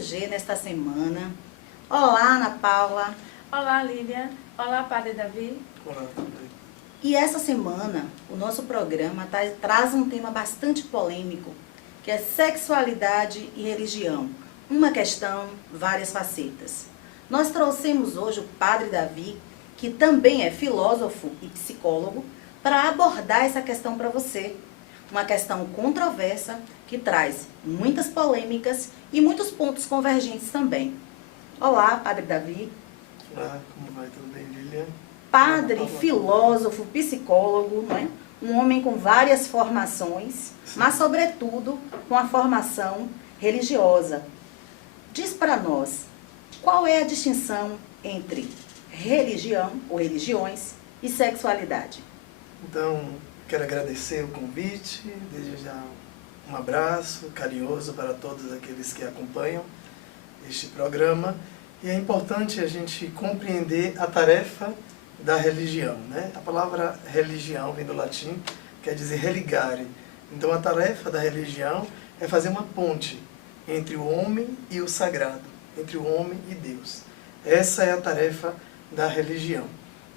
G nesta semana. Olá, Ana Paula. Olá, Lívia. Olá, Padre Davi. Olá, Padre. E essa semana, o nosso programa traz um tema bastante polêmico, que é sexualidade e religião. Uma questão, várias facetas. Nós trouxemos hoje o Padre Davi, que também é filósofo e psicólogo, para abordar essa questão para você. Uma questão controversa, que traz muitas polêmicas e muitos pontos convergentes também. Olá, Padre Davi. Olá, como vai? Tudo bem, Lilian? Padre, filósofo, psicólogo, não é? Um homem com várias formações, mas, sobretudo, com a formação religiosa. Diz para nós, qual é a distinção entre religião ou religiões e sexualidade? Então, quero agradecer o convite, desejar um abraço carinhoso para todos aqueles que acompanham este programa. E é importante a gente compreender a tarefa da religião, né? A palavra religião vem do latim, quer dizer religare. Então, a tarefa da religião é fazer uma ponte entre o homem e o sagrado, entre o homem e Deus. Essa é a tarefa da religião.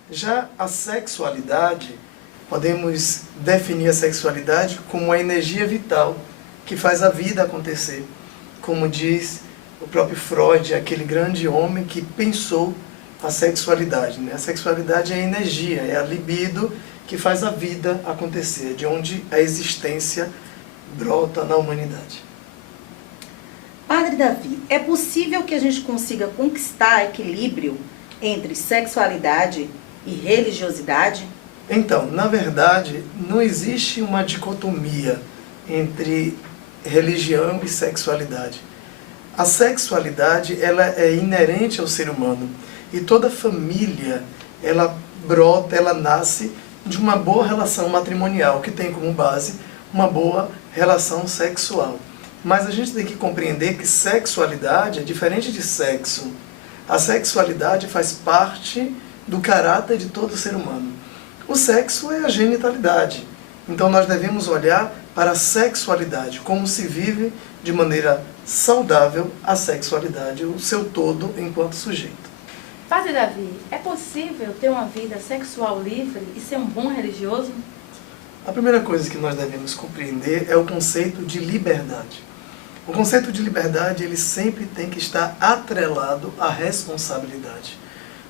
Já a sexualidade, podemos definir a sexualidade como a energia vital que faz a vida acontecer. Como diz o próprio Freud, aquele grande homem que pensou a sexualidade, né? A sexualidade é a energia, é a libido que faz a vida acontecer, de onde a existência brota na humanidade. Padre Davi, é possível que a gente consiga conquistar equilíbrio entre sexualidade e religiosidade? Então, na verdade, não existe uma dicotomia entre religião e sexualidade. A sexualidade, ela é inerente ao ser humano. E toda família, ela brota, ela nasce de uma boa relação matrimonial, que tem como base uma boa relação sexual. Mas a gente tem que compreender que sexualidade é diferente de sexo. A sexualidade faz parte do caráter de todo ser humano. O sexo é a genitalidade. Então nós devemos olhar para a sexualidade, como se vive de maneira saudável a sexualidade, o seu todo enquanto sujeito. Padre Davi, é possível ter uma vida sexual livre e ser um bom religioso? A primeira coisa que nós devemos compreender é o conceito de liberdade. O conceito de liberdade, ele sempre tem que estar atrelado à responsabilidade.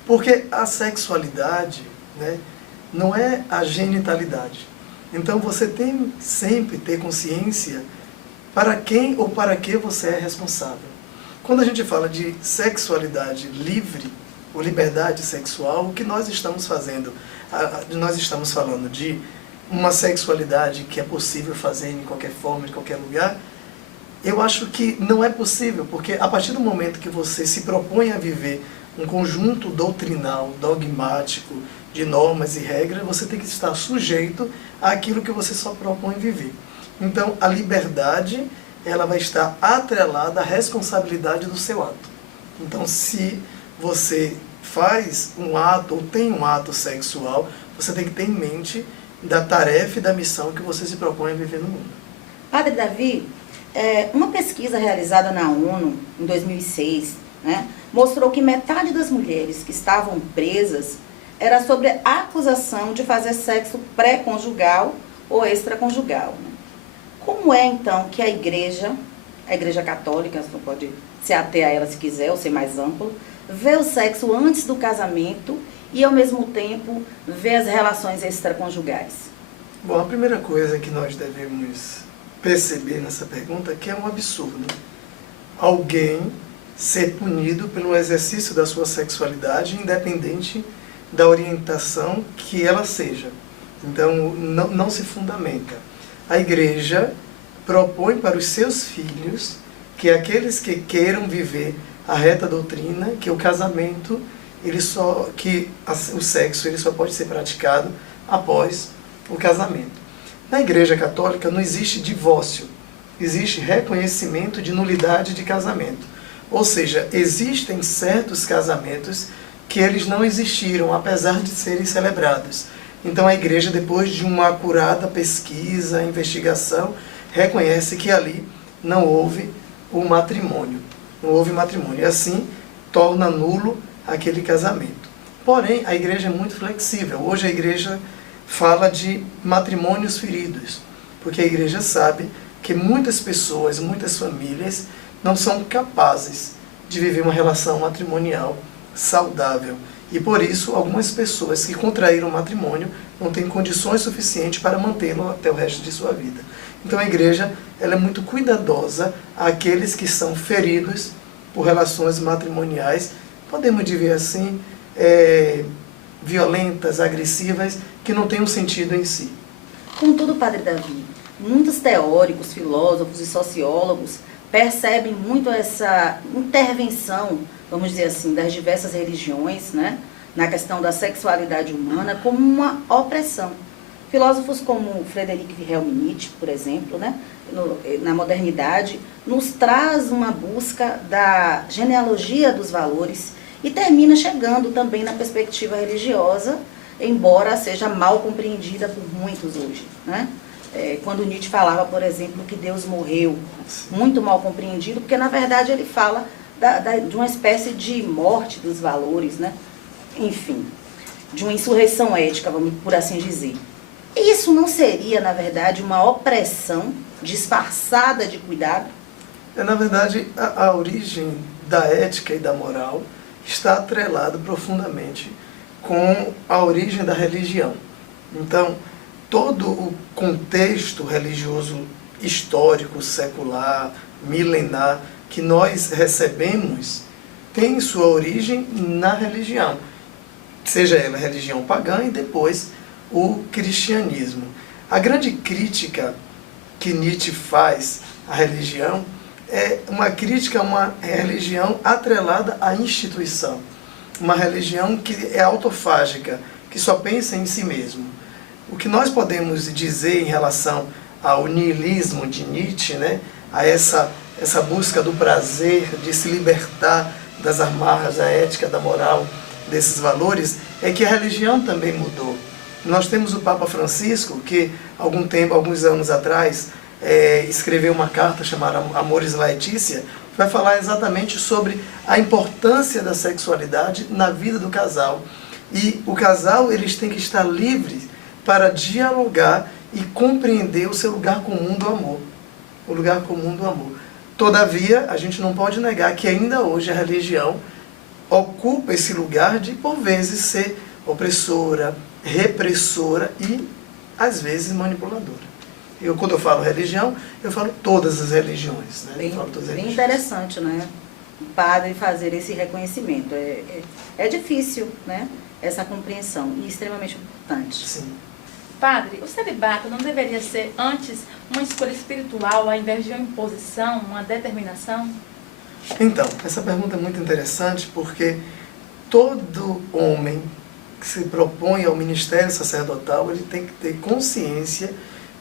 Porque a sexualidade, né, não é a genitalidade. Então você tem sempre ter consciência para quem ou para que você é responsável. Quando a gente fala de sexualidade livre, ou liberdade sexual, o que nós estamos fazendo? Nós estamos falando de uma sexualidade que é possível fazer em qualquer forma, em qualquer lugar. Eu acho que não é possível, porque a partir do momento que você se propõe a viver um conjunto doutrinal, dogmático, de normas e regras, você tem que estar sujeito àquilo que você só propõe viver. Então, a liberdade, ela vai estar atrelada à responsabilidade do seu ato. Então, se você faz um ato ou tem um ato sexual, você tem que ter em mente da tarefa e da missão que você se propõe a viver no mundo. Padre Davi, uma pesquisa realizada na ONU em 2006, né, mostrou que metade das mulheres que estavam presas era sobre a acusação de fazer sexo pré-conjugal ou extraconjugal. Né? Como é, então, que a Igreja Católica, você pode se ater a ela se quiser, ou ser mais amplo, vê o sexo antes do casamento e, ao mesmo tempo, vê as relações extraconjugais? Bom, a primeira coisa que nós devemos perceber nessa pergunta é que é um absurdo alguém ser punido pelo exercício da sua sexualidade, independente da orientação que ela seja. Então, não se fundamenta. A Igreja propõe para os seus filhos que aqueles que queiram viver a reta doutrina, que o casamento, o sexo ele só pode ser praticado após o casamento. Na Igreja Católica não existe divórcio, existe reconhecimento de nulidade de casamento. Ou seja, existem certos casamentos que eles não existiram, apesar de serem celebrados. Então a Igreja, depois de uma acurada pesquisa, investigação, reconhece que ali não houve o matrimônio. não houve matrimônio. E assim torna nulo aquele casamento. Porém, a igreja é muito flexível. Hoje a igreja fala de matrimônios feridos, porque a igreja sabe que muitas pessoas, muitas famílias não são capazes de viver uma relação matrimonial saudável. E por isso, algumas pessoas que contraíram o matrimônio não têm condições suficientes para mantê-lo até o resto de sua vida. Então a igreja ela é muito cuidadosa àqueles que são feridos por relações matrimoniais, podemos dizer assim, violentas, agressivas, que não têm um sentido em si. Contudo, Padre Davi, muitos teóricos, filósofos e sociólogos percebem muito essa intervenção, vamos dizer assim, das diversas religiões, né, na questão da sexualidade humana como uma opressão. Filósofos como Friedrich Wilhelm Nietzsche, por exemplo, né, na modernidade, nos traz uma busca da genealogia dos valores e termina chegando também na perspectiva religiosa, embora seja mal compreendida por muitos hoje, né? Quando Nietzsche falava, por exemplo, que Deus morreu, muito mal compreendido, porque na verdade ele fala de uma espécie de morte dos valores, né? Enfim, de uma insurreição ética, vamos por assim dizer. Isso não seria, na verdade, uma opressão disfarçada de cuidado? Na verdade, a origem da ética e da moral está atrelada profundamente com a origem da religião. Então, todo o contexto religioso histórico, secular, milenar, que nós recebemos, tem sua origem na religião. Seja ela a religião pagã e depois o cristianismo. A grande crítica que Nietzsche faz à religião é uma crítica a uma religião atrelada à instituição. Uma religião que é autofágica, que só pensa em si mesmo. O que nós podemos dizer em relação ao niilismo de Nietzsche, né, a essa busca do prazer, de se libertar das amarras da ética, da moral, desses valores, é que a religião também mudou. Nós temos o Papa Francisco, que alguns anos atrás, escreveu uma carta chamada Amoris Laetitia, que vai falar exatamente sobre a importância da sexualidade na vida do casal. E o casal, eles têm que estar livres para dialogar e compreender o seu lugar comum do amor. O lugar comum do amor. Todavia, a gente não pode negar que ainda hoje a religião ocupa esse lugar de, por vezes, ser opressora, repressora e, às vezes, manipuladora. Quando eu falo religião, eu falo todas as religiões. Né? Bem interessante, né? O padre fazer esse reconhecimento. É difícil, né? Essa compreensão e extremamente importante. Sim. Padre, o celibato não deveria ser antes uma escolha espiritual ao invés de uma imposição, uma determinação? Então, essa pergunta é muito interessante porque todo homem que se propõe ao ministério sacerdotal, ele tem que ter consciência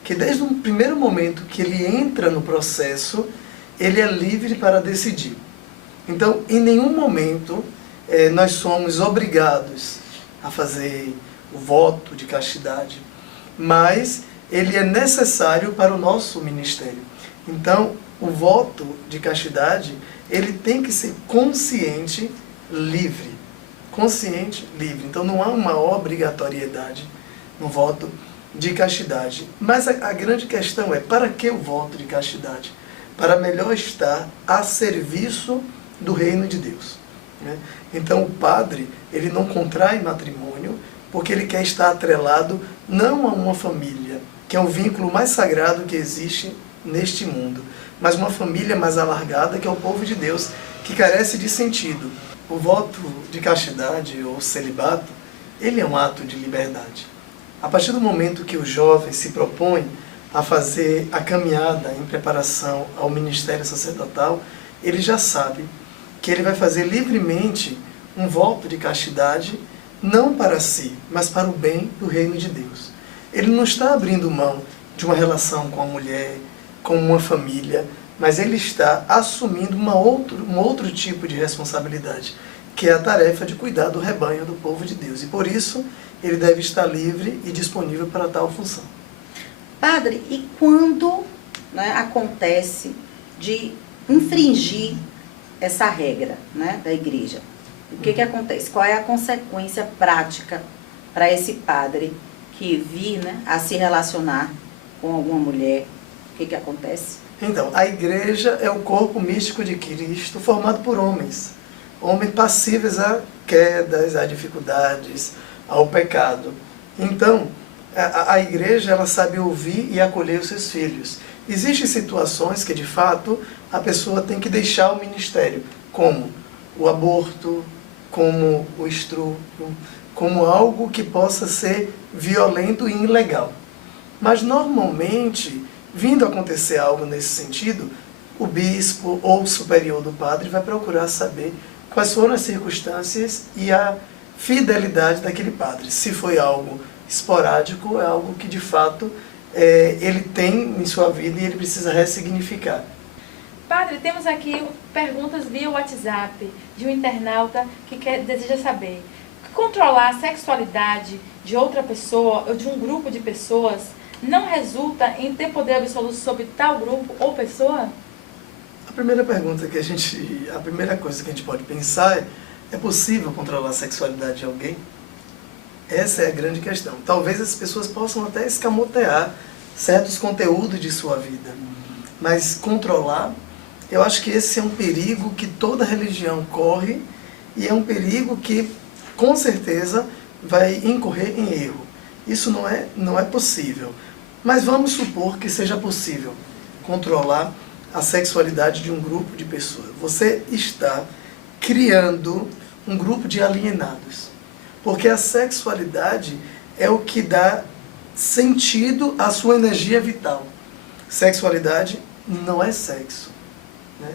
que desde o primeiro momento que ele entra no processo, ele é livre para decidir. Então, em nenhum momento nós somos obrigados a fazer o voto de castidade, mas ele é necessário para o nosso ministério. Então, o voto de castidade, ele tem que ser consciente, livre. Consciente, livre. Então, não há uma obrigatoriedade no voto de castidade. Mas a grande questão é, para que o voto de castidade? Para melhor estar a serviço do reino de Deus. Né? Então o padre, ele não contrai matrimônio porque ele quer estar atrelado não a uma família, que é o vínculo mais sagrado que existe neste mundo, mas uma família mais alargada, que é o povo de Deus, que carece de sentido. O voto de castidade ou celibato, ele é um ato de liberdade. A partir do momento que o jovem se propõe a fazer a caminhada em preparação ao ministério sacerdotal, ele já sabe que ele vai fazer livremente um voto de castidade, não para si, mas para o bem do reino de Deus. Ele não está abrindo mão de uma relação com a mulher, com uma família, mas ele está assumindo um outro tipo de responsabilidade, que é a tarefa de cuidar do rebanho do povo de Deus. E por isso, ele deve estar livre e disponível para tal função. Padre, e quando, né, acontece de infringir essa regra, né, da igreja, o que acontece? Qual é a consequência prática para esse padre que vir, né, a se relacionar com alguma mulher? O que acontece? Então, a igreja é o corpo místico de Cristo formado por homens. Homens passíveis a quedas, a dificuldades, ao pecado. Então, a igreja, ela sabe ouvir e acolher os seus filhos. Existem situações que, de fato, a pessoa tem que deixar o ministério, como o aborto, como o estupro, como algo que possa ser violento e ilegal. Mas, normalmente, vindo acontecer algo nesse sentido, o bispo ou o superior do padre vai procurar saber quais foram as circunstâncias e a fidelidade daquele padre. Se foi algo esporádico, é algo que de fato ele tem em sua vida e ele precisa ressignificar. Padre, temos aqui perguntas via WhatsApp de um internauta que deseja saber: controlar a sexualidade de outra pessoa ou de um grupo de pessoas não resulta em ter poder absoluto sobre tal grupo ou pessoa? A primeira coisa que a gente pode pensar é possível controlar a sexualidade de alguém? Essa é a grande questão. Talvez as pessoas possam até escamotear certos conteúdos de sua vida, mas controlar, eu acho que esse é um perigo que toda religião corre e é um perigo que, com certeza, vai incorrer em erro. Isso não é possível. Mas vamos supor que seja possível controlar a sexualidade de um grupo de pessoas. Você está criando um grupo de alienados. Porque a sexualidade é o que dá sentido à sua energia vital. Sexualidade não é sexo, né?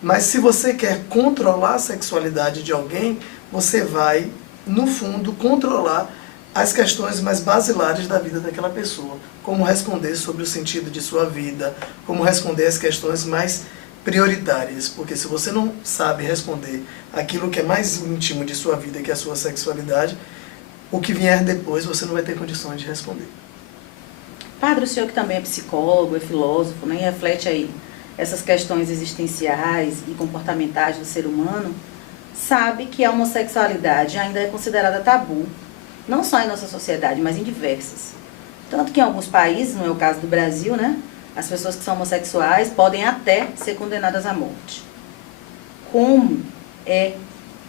Mas se você quer controlar a sexualidade de alguém, você vai, no fundo, controlar as questões mais basilares da vida daquela pessoa. Como responder sobre o sentido de sua vida, como responder as questões mais prioritárias. Porque se você não sabe responder aquilo que é mais íntimo de sua vida, que é a sua sexualidade, o que vier depois você não vai ter condições de responder. Padre, o senhor que também é psicólogo, é filósofo, né, e reflete aí essas questões existenciais e comportamentais do ser humano, sabe que a homossexualidade ainda é considerada tabu, não só em nossa sociedade, mas em diversas. Tanto que em alguns países, não é o caso do Brasil, né, as pessoas que são homossexuais podem até ser condenadas à morte. Como é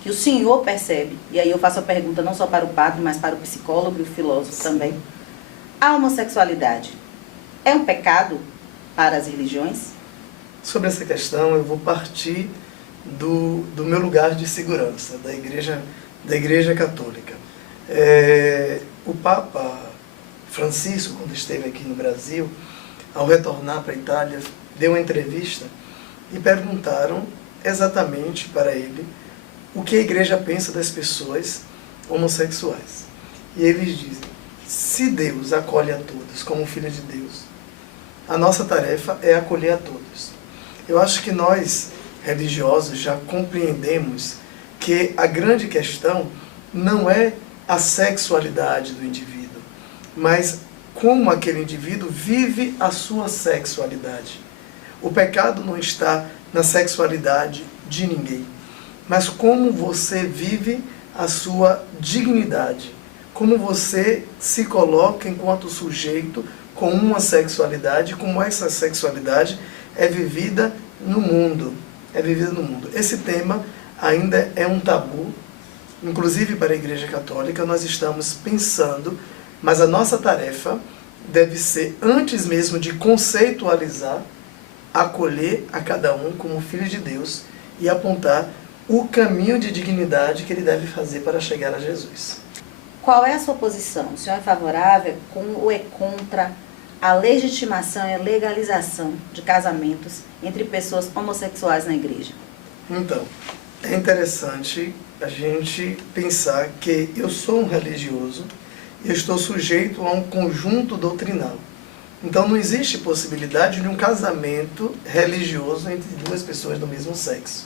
que o senhor percebe, e aí eu faço a pergunta não só para o padre, mas para o psicólogo e o filósofo também, a homossexualidade é um pecado para as religiões? Sobre essa questão, eu vou partir do meu lugar de segurança, da Igreja Católica. O Papa Francisco, quando esteve aqui no Brasil, ao retornar para a Itália, deu uma entrevista e perguntaram exatamente para ele o que a igreja pensa das pessoas homossexuais. E eles dizem: se Deus acolhe a todos como filho de Deus, a nossa tarefa é acolher a todos. Eu acho que nós, religiosos, já compreendemos que a grande questão não é a sexualidade do indivíduo, mas como aquele indivíduo vive a sua sexualidade. O pecado não está na sexualidade de ninguém, mas como você vive a sua dignidade, como você se coloca enquanto sujeito com uma sexualidade, como essa sexualidade é vivida no mundo. Esse tema ainda é um tabu, inclusive para a Igreja Católica. Nós estamos pensando, mas a nossa tarefa deve ser, antes mesmo de conceitualizar, acolher a cada um como filho de Deus e apontar o caminho de dignidade que ele deve fazer para chegar a Jesus. Qual é a sua posição? O senhor é favorável ou é contra a legitimação e a legalização de casamentos entre pessoas homossexuais na igreja? Então, é interessante a gente pensar que eu sou um religioso e eu estou sujeito a um conjunto doutrinal. Então não existe possibilidade de um casamento religioso entre duas pessoas do mesmo sexo.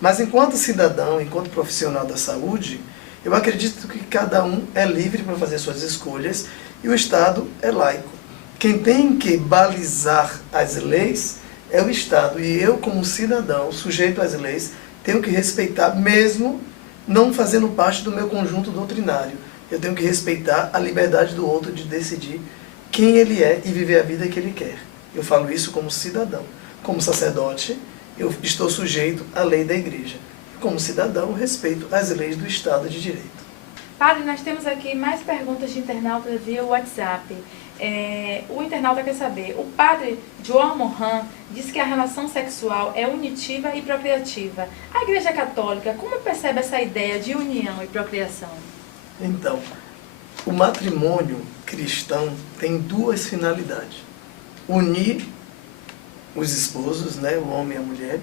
Mas enquanto cidadão, enquanto profissional da saúde, eu acredito que cada um é livre para fazer suas escolhas e o Estado é laico. Quem tem que balizar as leis é o Estado. E eu, como cidadão sujeito às leis, tenho que respeitar, mesmo não fazendo parte do meu conjunto doutrinário. Eu tenho que respeitar a liberdade do outro de decidir quem ele é e viver a vida que ele quer. Eu falo isso como cidadão. Como sacerdote, eu estou sujeito à lei da igreja. Como cidadão, eu respeito as leis do Estado de Direito. Padre, nós temos aqui mais perguntas de internautas via WhatsApp. O internauta quer saber, o padre João Mohan diz que a relação sexual é unitiva e procriativa. A Igreja Católica, como percebe essa ideia de união e procriação? Então, o matrimônio cristão tem duas finalidades. Unir os esposos, né, o homem e a mulher,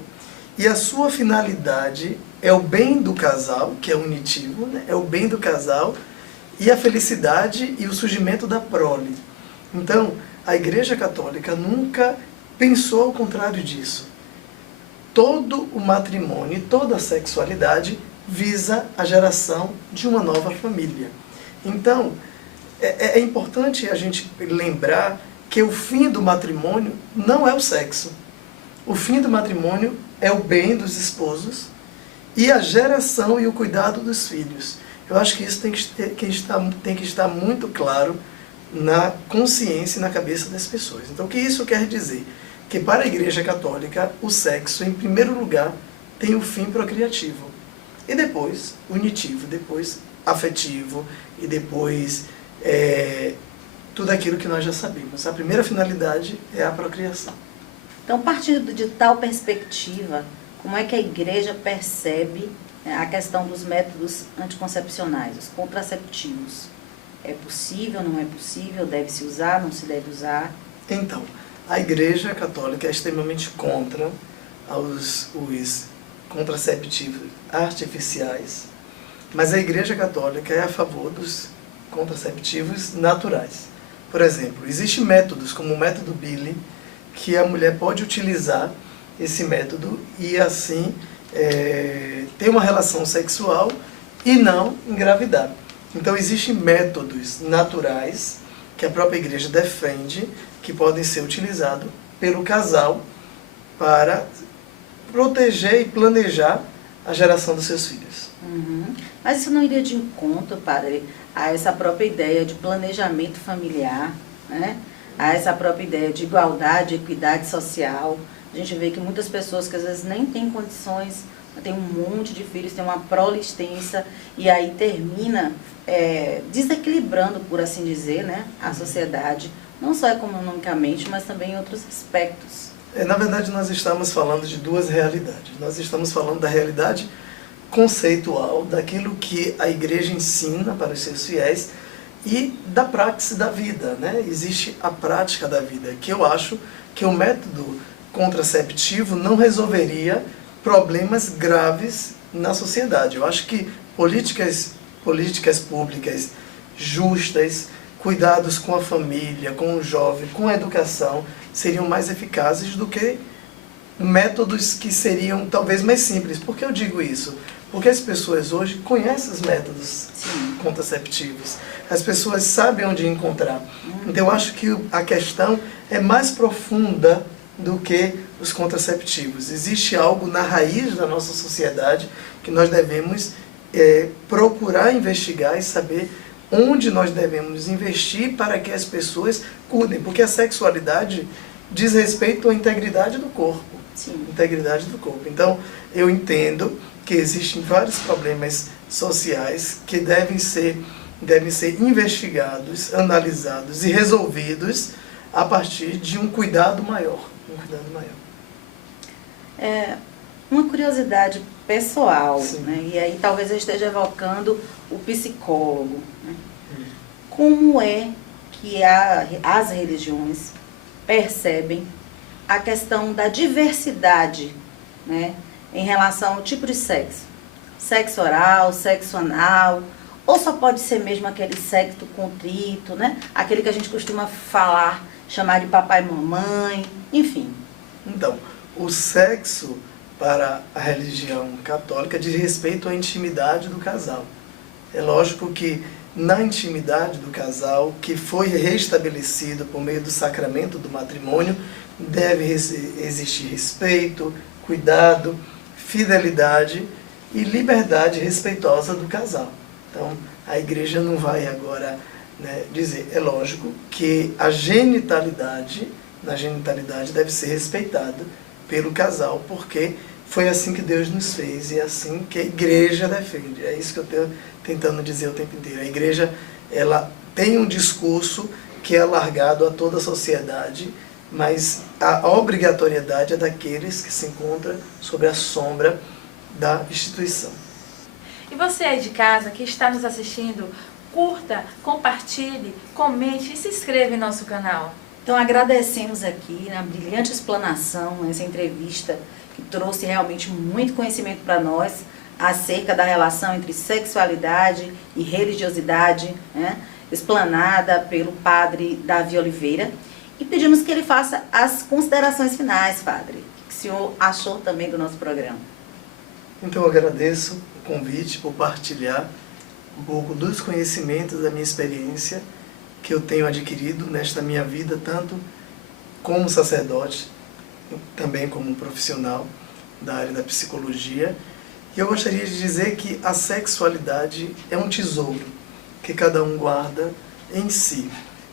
e a sua finalidade é o bem do casal, que é unitivo, né, é o bem do casal, e a felicidade e o surgimento da prole. Então, a Igreja Católica nunca pensou ao contrário disso. Todo o matrimônio, toda a sexualidade visa a geração de uma nova família. Então, é importante a gente lembrar que o fim do matrimônio não é o sexo. O fim do matrimônio é o bem dos esposos e a geração e o cuidado dos filhos. Eu acho que isso tem que estar muito claro na consciência e na cabeça das pessoas. Então, o que isso quer dizer? Que para a Igreja Católica, o sexo, em primeiro lugar, tem o fim procriativo. E depois, unitivo, depois afetivo e depois tudo aquilo que nós já sabemos. A primeira finalidade é a procriação. Então, partindo de tal perspectiva, como é que a igreja percebe a questão dos métodos anticoncepcionais, os contraceptivos? É possível, não é possível? Deve-se usar, não se deve usar? Então, a Igreja Católica é extremamente contra os contraceptivos artificiais, mas a Igreja Católica é a favor dos contraceptivos naturais. Por exemplo, existem métodos, como o método Billy, que a mulher pode utilizar esse método e assim ter uma relação sexual e não engravidar. Então existem métodos naturais que a própria igreja defende que podem ser utilizados pelo casal para proteger e planejar a geração dos seus filhos. Uhum. Mas isso não iria de encontro, padre, a essa própria ideia de planejamento familiar, né? A essa própria ideia de igualdade, equidade social. A gente vê que muitas pessoas que às vezes nem têm condições, tem um monte de filhos, tem uma prole extensa, e aí termina desequilibrando, por assim dizer, né, a sociedade, não só economicamente, mas também em outros aspectos. Na verdade, nós estamos falando de duas realidades. Nós estamos falando da realidade conceitual, daquilo que a igreja ensina para os seus fiéis, e da prática da vida, né? Existe a prática da vida, que eu acho que o método contraceptivo não resolveria problemas graves na sociedade. Eu acho que políticas públicas justas, cuidados com a família, com o jovem, com a educação, seriam mais eficazes do que métodos que seriam talvez mais simples. Por que eu digo isso? Porque as pessoas hoje conhecem os métodos contraceptivos. As pessoas sabem onde encontrar. Então eu acho que a questão é mais profunda do que os contraceptivos. Existe algo na raiz da nossa sociedade que nós devemos procurar investigar e saber onde nós devemos investir para que as pessoas cuidem. Porque a sexualidade diz respeito à integridade do corpo. Sim. Integridade do corpo. Então, eu entendo que existem vários problemas sociais que devem ser investigados, analisados e resolvidos a partir de um cuidado maior. Uma curiosidade pessoal, Sim. né? E aí talvez eu esteja evocando o psicólogo. Né? Como é que as religiões percebem a questão da diversidade, né, em relação ao tipo de sexo? Sexo oral, sexo anal, ou só pode ser mesmo aquele sexo contrito, né? Aquele que a gente costuma chamar de papai e mamãe, enfim. Então, o sexo para a religião católica diz respeito à intimidade do casal. É lógico que na intimidade do casal, que foi restabelecido por meio do sacramento do matrimônio, deve existir respeito, cuidado, fidelidade e liberdade respeitosa do casal. Então, a igreja não vai agora, né, dizer, é lógico que na genitalidade deve ser respeitada pelo casal, porque foi assim que Deus nos fez e é assim que a igreja defende. É isso que eu estou tentando dizer o tempo inteiro. A igreja, ela tem um discurso que é alargado a toda a sociedade, mas a obrigatoriedade é daqueles que se encontram sob a sombra da instituição. E você aí de casa que está nos assistindo, curta, compartilhe, comente e se inscreva em nosso canal. Então agradecemos aqui na brilhante explanação, essa entrevista que trouxe realmente muito conhecimento para nós acerca da relação entre sexualidade e religiosidade, né, explanada pelo padre Davi Oliveira. E pedimos que ele faça as considerações finais, padre. O que o senhor achou também do nosso programa? Então eu agradeço o convite por partilhar um pouco dos conhecimentos da minha experiência que eu tenho adquirido nesta minha vida, tanto como sacerdote, também como profissional da área da psicologia. E eu gostaria de dizer que a sexualidade é um tesouro que cada um guarda em si.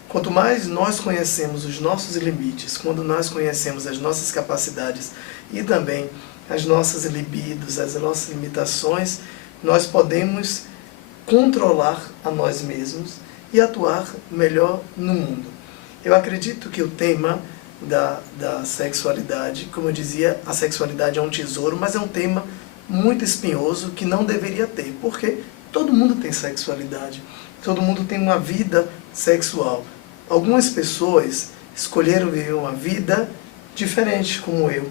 Quanto mais nós conhecemos os nossos limites, quando nós conhecemos as nossas capacidades e também as nossas libidos, as nossas limitações, nós podemos controlar a nós mesmos e atuar melhor no mundo. Eu acredito que o tema da sexualidade, como eu dizia, a sexualidade é um tesouro, mas é um tema muito espinhoso que não deveria ter, porque todo mundo tem sexualidade, todo mundo tem uma vida sexual. Algumas pessoas escolheram viver uma vida diferente, como eu,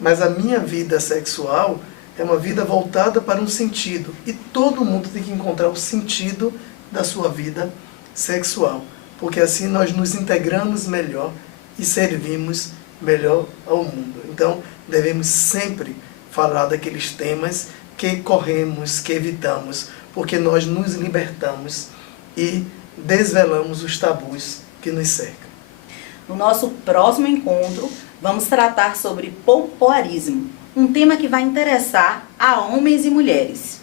mas a minha vida sexual é uma vida voltada para um sentido, e todo mundo tem que encontrar o sentido da sua vida sexual, porque assim nós nos integramos melhor e servimos melhor ao mundo. Então, devemos sempre falar daqueles temas que corremos, que evitamos, porque nós nos libertamos e desvelamos os tabus que nos cercam. No nosso próximo encontro, vamos tratar sobre pompoarismo, um tema que vai interessar a homens e mulheres.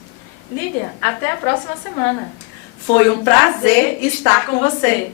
Lídia, até a próxima semana. Foi um prazer estar com você.